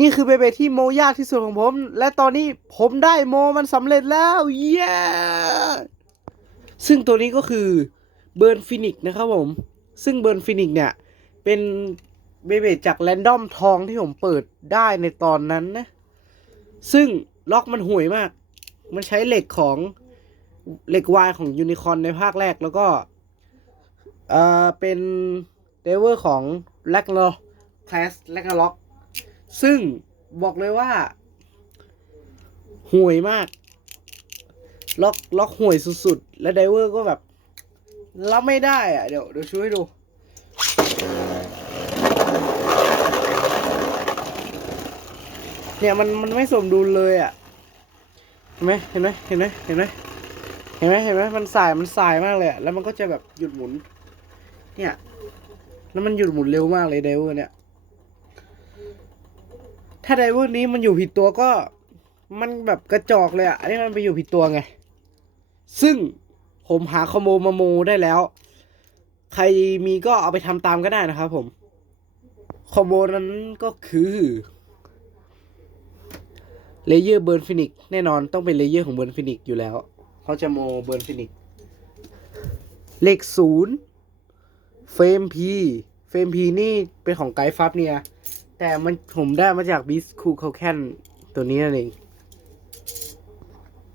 นี่คือเบเบที่โมยากที่สุดของผม และตอนนี้ผมได้โมมันสำเร็จแล้ว เย้ซึ่งตัวนี้ก็คือเบิร์นฟินิกนะครับผม ซึ่งเบิร์นฟินิกเนี่ย เป็นเบเบจากแรนดอมทองที่ผมเปิดได้ในตอนนั้นนะ ซึ่งล็อกมันห่วยมาก มันใช้เหล็กของเหล็กวายของยูนิคอนในภาคแรกแล้วก็เอ่อเป็นเดเวอร์ของแลกโลคลาสแลกล็อก ซึ่งบอกเลยว่า ห่วยมาก ล็อกล็อกห่วยสุดๆ และไดเวอร์ก็แบบ รับไม่ได้อะเดี๋ยวเดี๋ยวช่วยดู เนี่ยมันมันไม่สมดุลเลยอะ เห็นไหมเห็นไหมเห็นไหมเห็นไหมเห็นไหมเห็นไหมมันสายมันสายมากเลยแล้วมันก็จะแบบหยุดหมุน เนี่ย แล้วมันหยุดหมุนเร็วมากเลยไดเวอร์เนี่ย ถ้าไดเวอร์นี้มันอยู่ผิดตัวก็ มันแบบกระจอกเลยอะ อันนี้มันไปอยู่ผิดตัวไง ซึ่งผมหาคอมโบมาโมได้แล้ว ใครมีก็เอาไปทำตามก็ได้นะครับผม คอมโบนั้นก็คือเลเยอร์เบิร์นฟินิกแน่นอนต้องเป็นเลเยอร์ของเบิร์นฟินิกอยู่แล้ว เขาจะโมเบิร์นฟินิกเลขศูนย์เฟรมพีเฟรมพีนี่เป็นของไกด์ฟับเนี่ย แต่มันผมได้มาจากบิสคูเคแคนตัวนี้นั่นเอง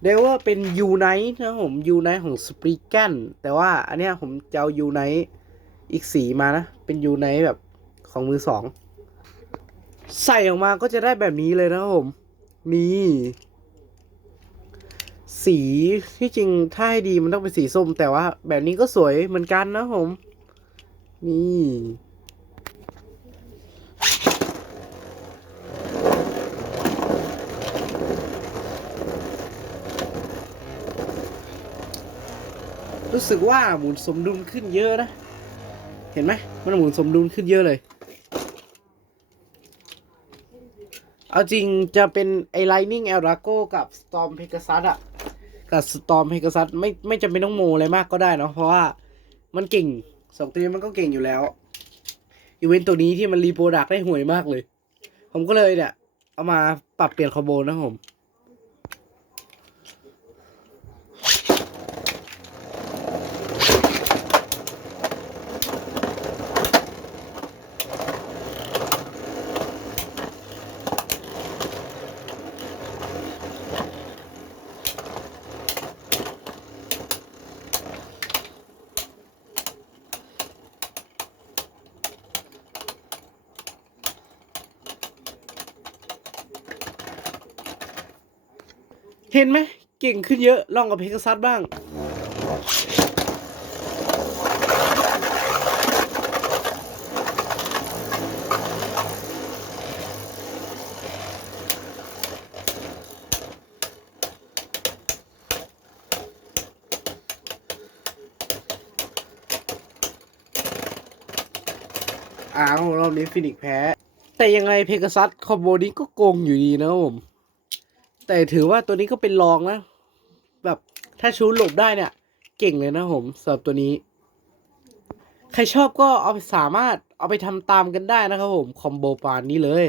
เรียกว่าเป็นยูไนท์นะผมยูไนท์ของสปริแกนแต่ว่าอันเนี้ยผมจะเอายูไนท์อีกสีมานะ เป็นยูไนท์แบบของมือสอง ใส่ออกมาก็จะได้แบบนี้เลยนะผม นี่ สีที่จริงถ้าให้ดีมันต้องเป็นสีส้ม แต่ว่าแบบนี้ก็สวยเหมือนกันนะผม นี่ รู้สึกว่าหมุนสมดุลขึ้นเยอะนะ เห็นไหมมันหมุนสมดุลขึ้นเยอะเลย เอาจริงจะเป็นไอ้ Lightning e l d r a g o กับ Storm Pegasus อะกับ Storm Pegasus ไม่ไม่จำเป็นต้องโมอะไรมากก็ได้เนาะเพราะว่ามันเก่งสองตัวนี้มันก็เก่งอยู่แล้วอีเวนต์ตัวนี้ที่มันรีโปรดักได้ห่วยมากเลย ผมก็เลยเนี่ย เอามาปรับเปลี่ยนคอมโบนะผม เห็นไหมเก่งขึ้นเยอะ ลองกับเพก a ซัสบ้าง อ้าว รอบนี้ฟินิกซ์แพ้ แต่ยังไงเพก a ซัสคอมโบนี้ก็โกงอยู่ดีนะครับผม แต่ถือว่าตัวนี้ก็เป็นรองนะ แบบถ้าชูหลบได้เนี่ย เก่งเลยนะผมสำหรับตัวนี้ ใครชอบก็เอาไปสามารถเอาไปทำตามกันได้นะครับผม คอมโบปานนี้เลย